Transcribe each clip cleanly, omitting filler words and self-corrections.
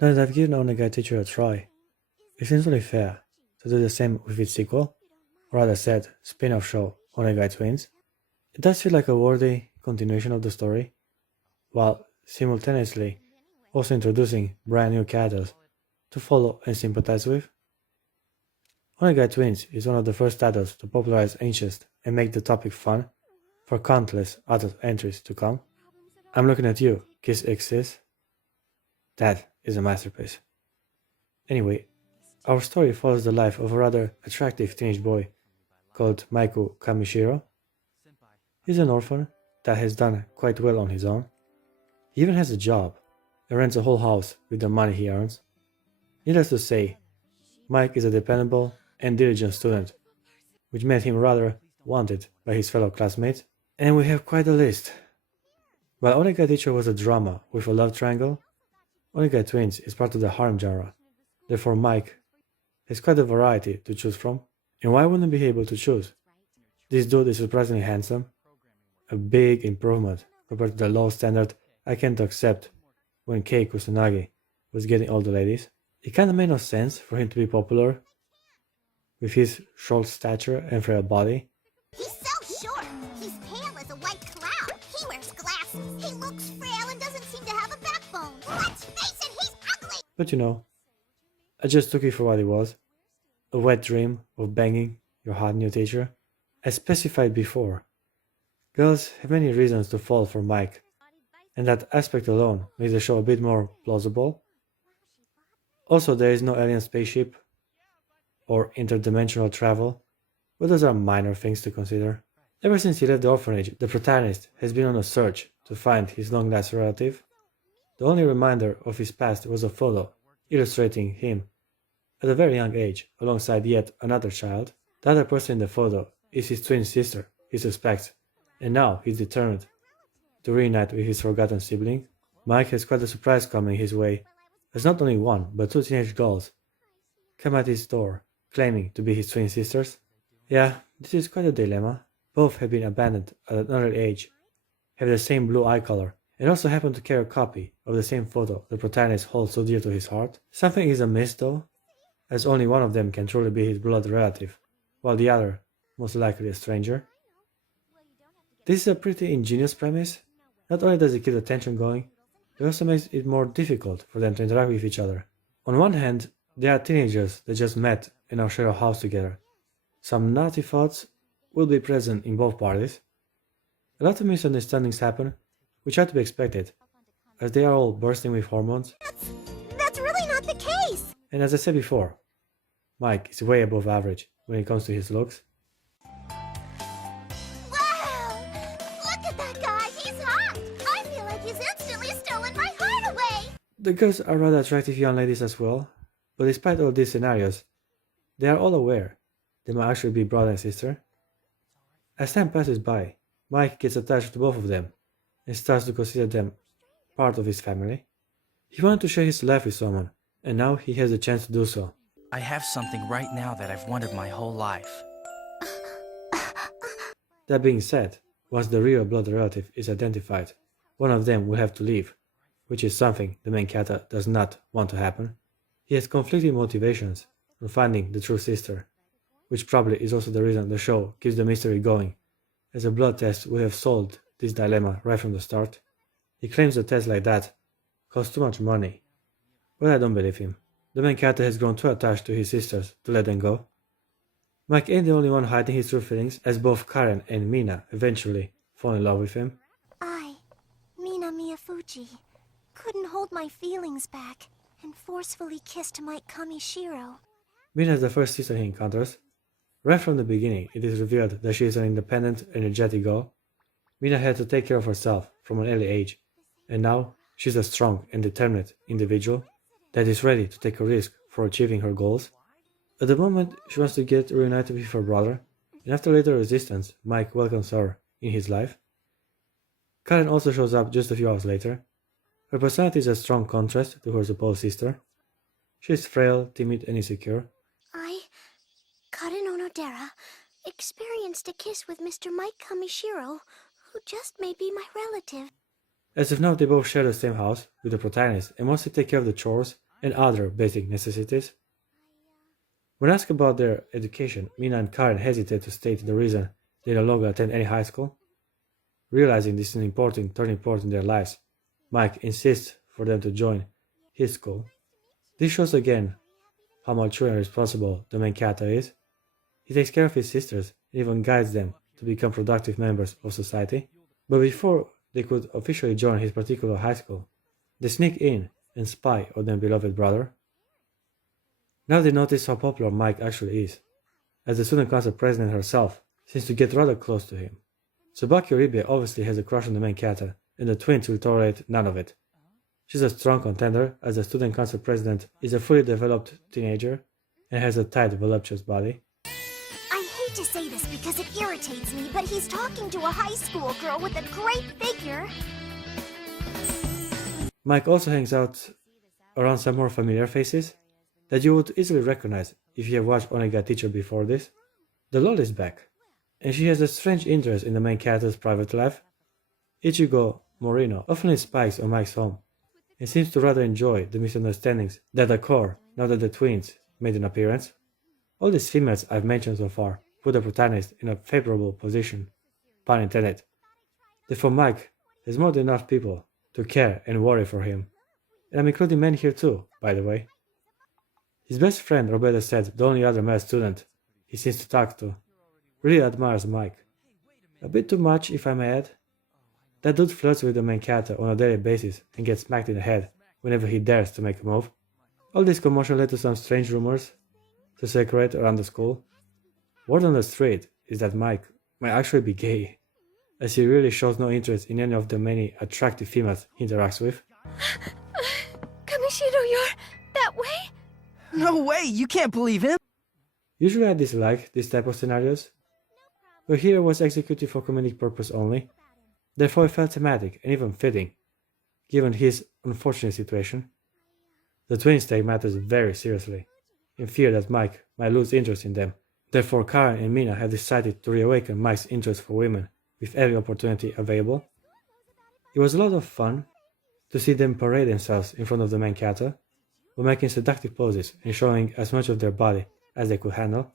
Now that I've given Onegai Teacher a try, it seems only fair to do the same with its sequel, or rather said, spin-off show, Onegai Twins. It does feel like a worthy continuation of the story, while simultaneously also introducing brand new characters to follow and sympathize with. Onegai Twins is one of the first titles to popularize incest and make the topic fun for countless other entries to come. I'm looking at you, Kiss X's. That is a masterpiece. Anyway, our story follows the life of a rather attractive teenage boy called Maiku Kamishiro. He's an orphan that has done quite well on his own. He even has a job and rents a whole house with the money he earns. Needless to say, Mike is a dependable and diligent student, which made him rather wanted by his fellow classmates, and we have quite a list. While Onegai Teacher was a drama with a love triangle, Onegai Twins is part of the harem genre. Therefore, Mike has quite a variety to choose from. And why wouldn't he be able to choose? This dude is surprisingly handsome, a big improvement compared to the low standard I can't accept when Kei Kusanagi was getting all the ladies. It kinda made no sense for him to be popular with his short stature and frail body. He's so short. He's pale as a white cloud. He wears glasses. He looks frail and doesn't seem to have a backbone. Let's face it, he's ugly. But I just took it for what it was. A wet dream of banging your hot new teacher. As specified before, girls have many reasons to fall for Mike, and that aspect alone makes the show a bit more plausible. Also, there is no alien spaceship or interdimensional travel, but those are minor things to consider. Ever since he left the orphanage, the protagonist has been on a search to find his long-lost relative. The only reminder of his past was a photo illustrating him at a very young age alongside yet another child. The other person in the photo is his twin sister, he suspects, and now he's determined to reunite with his forgotten sibling. Mike has quite a surprise coming his way, as not only one but two teenage girls come at his door, claiming to be his twin sisters. Yeah, this is quite a dilemma. Both have been abandoned at an early age, have the same blue eye color, and also happen to carry a copy of the same photo the protagonist holds so dear to his heart. Something is amiss though, as only one of them can truly be his blood relative, while the other most likely a stranger. This is a pretty ingenious premise. Not only does it keep the tension going, it also makes it more difficult for them to interact with each other. On one hand, they are teenagers that just met and now share a house together. Some naughty thoughts will be present in both parties. A lot of misunderstandings happen, which are to be expected, as they are all bursting with hormones. That's really not the case. And as I said before, Mike is way above average when it comes to his looks. Wow! Look at that guy. He's hot. I feel like he's instantly stolen my heart away. The girls are rather attractive young ladies as well, but despite all these scenarios, they are all aware they might actually be brother and sister. As time passes by, Mike gets attached to both of them and starts to consider them part of his family. He wanted to share his life with someone, and now he has the chance to do so. I have something right now that I've wanted my whole life. That being said, once the real blood relative is identified, one of them will have to leave, which is something the main character does not want to happen. He has conflicting motivations on finding the true sister, which probably is also the reason the show keeps the mystery going, as a blood test would have solved this dilemma right from the start. He claims a test like that costs too much money, but I don't believe him. The main character has grown too attached to his sisters to let them go. Mike ain't the only one hiding his true feelings, as both Karen and Mina eventually fall in love with him. I, Mina Miyafuji, couldn't hold my feelings back and forcefully kissed Mike Kamishiro. Mina is the first sister he encounters. Right from the beginning, it is revealed that she is an independent, energetic girl. Mina had to take care of herself from an early age, and now she's a strong and determined individual that is ready to take a risk for achieving her goals. At the moment, she wants to get reunited with her brother, and after later resistance, Mike welcomes her in his life. Karen also shows up just a few hours later. Her personality is a strong contrast to her supposed sister. She is frail, timid, and insecure. I, Karen Onodera, experienced a kiss with Mr. Mike Kamishiro, who just may be my relative. As of now, they both share the same house with the protagonist and mostly take care of the chores and other basic necessities. When asked about their education, Mina and Karen hesitate to state the reason they no longer attend any high school. Realizing this is an important turning point in their lives, Mike insists for them to join his school. This shows again how mature and responsible the main character is. He takes care of his sisters and even guides them to become productive members of society. But before they could officially join his particular high school, they sneak in and spy on their beloved brother. Now they notice how popular Mike actually is, as the student council president herself seems to get rather close to him. Tsubaki Oribe obviously has a crush on the main character, and the twins will tolerate none of it. She's a strong contender, as the student council president is a fully developed teenager and has a tight, voluptuous body. I hate to say this because it irritates me, but he's talking to a high school girl with a great figure. Mike also hangs out around some more familiar faces that you would easily recognize if you have watched Onegai Teacher before this. The Lol is back, and she has a strange interest in the main character's private life. Ichigo Morino often spies on Mike's home, and seems to rather enjoy the misunderstandings that occur now that the twins made an appearance. All these females I've mentioned so far put the protagonist in a favorable position, pun intended. Therefore Mike has more than enough people to care and worry for him. And I'm including men here too, by the way. His best friend Roberto said the only other male student he seems to talk to really admires Mike. A bit too much if I may add. That dude flirts with the main character on a daily basis and gets smacked in the head whenever he dares to make a move. All this commotion led to some strange rumors to circulate around the school. Word on the street is that Mike might actually be gay, as he really shows no interest in any of the many attractive females he interacts with. Kamishiro, you're that way? No way! You can't believe him! Usually I dislike this type of scenarios, but here it was executed for comedic purpose only. Therefore it felt thematic and even fitting, given his unfortunate situation. The twins take matters very seriously, in fear that Mike might lose interest in them. Therefore Karen and Mina have decided to reawaken Mike's interest for women with every opportunity available. It was a lot of fun to see them parade themselves in front of the main character, while making seductive poses and showing as much of their body as they could handle.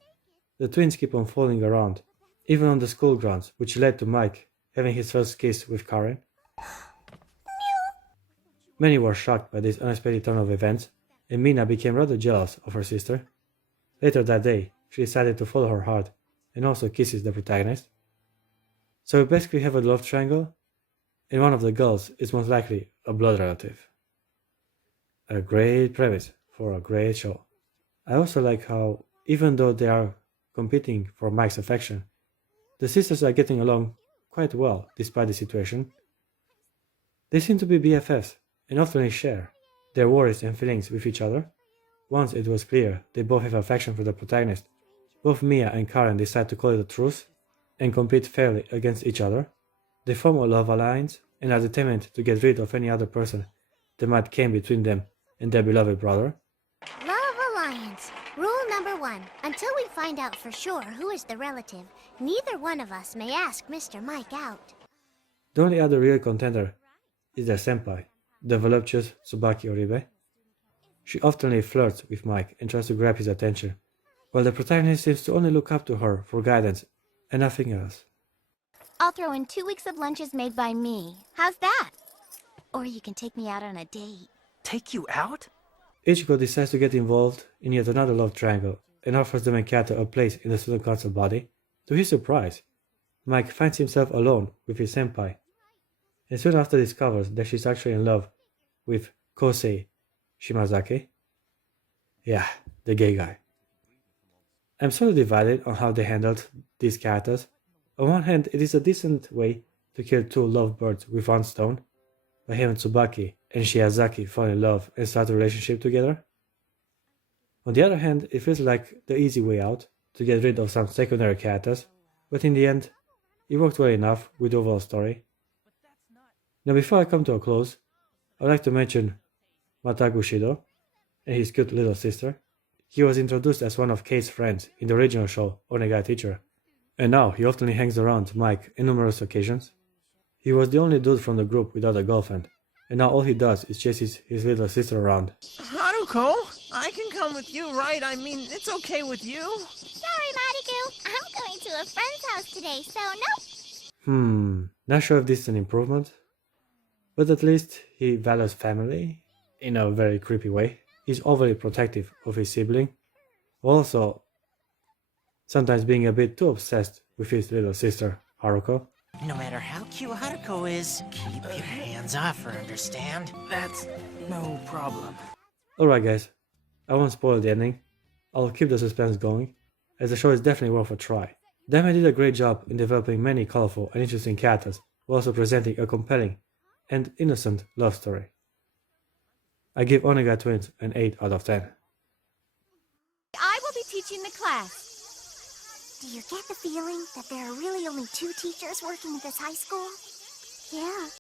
The twins keep on fooling around, even on the school grounds, which led to Mike having his first kiss with Karen. Many were shocked by this unexpected turn of events, and Mina became rather jealous of her sister. Later that day, she decided to follow her heart and also kisses the protagonist. So we basically have a love triangle, and one of the girls is most likely a blood relative. A great premise for a great show. I also like how, even though they are competing for Mike's affection, the sisters are getting along quite well despite the situation. They seem to be BFFs and often share their worries and feelings with each other. Once it was clear they both have affection for the protagonist, both Mia and Karen decide to call it a truce and compete fairly against each other. They form a love alliance and are determined to get rid of any other person that might come between them and their beloved brother. Love alliance. Rule number 1. Until we find out for sure who is the relative, neither one of us may ask Mr. Mike out. The only other real contender is their senpai, the voluptuous Tsubaki Oribe. She often flirts with Mike and tries to grab his attention, while the protagonist seems to only look up to her for guidance and nothing else. I'll throw in 2 weeks of lunches made by me. How's that? Or you can take me out on a date. Take you out? Ichigo decides to get involved in yet another love triangle and offers the main character a place in the student council body. To his surprise, Mike finds himself alone with his senpai, and soon after discovers that she's actually in love with Kosei Shimazaki. Yeah, the gay guy. I'm sort of divided on how they handled these characters. On one hand, it is a decent way to kill 2 lovebirds with 1 stone, by having Tsubaki and Shiazaki fall in love and start a relationship together. On the other hand, it feels like the easy way out to get rid of some secondary characters, but in the end, it worked well enough with the overall story. Now before I come to a close, I'd like to mention Matagu Shido and his cute little sister. He was introduced as one of Kei's friends in the original show Onegai Teacher, and now he often hangs around Mike on numerous occasions. He was the only dude from the group without a girlfriend, and now all he does is chases his little sister around. How do Haruko, I can come with you, right? I mean, it's okay with you. Sorry, Madigu. I'm going to a friend's house today, so nope. Not sure if this is an improvement, but at least he values family in a very creepy way. He's overly protective of his sibling, also sometimes being a bit too obsessed with his little sister, Haruko. No matter how cute Haruko is, keep your hands off her, understand? That's no problem. Alright guys, I won't spoil the ending. I'll keep the suspense going, as the show is definitely worth a try. Dama did a great job in developing many colorful and interesting characters, while also presenting a compelling and innocent love story. I give Onegai Twins an 8 out of 10. I will be teaching the class. Do you get the feeling that there are really only 2 teachers working at this high school? Yeah.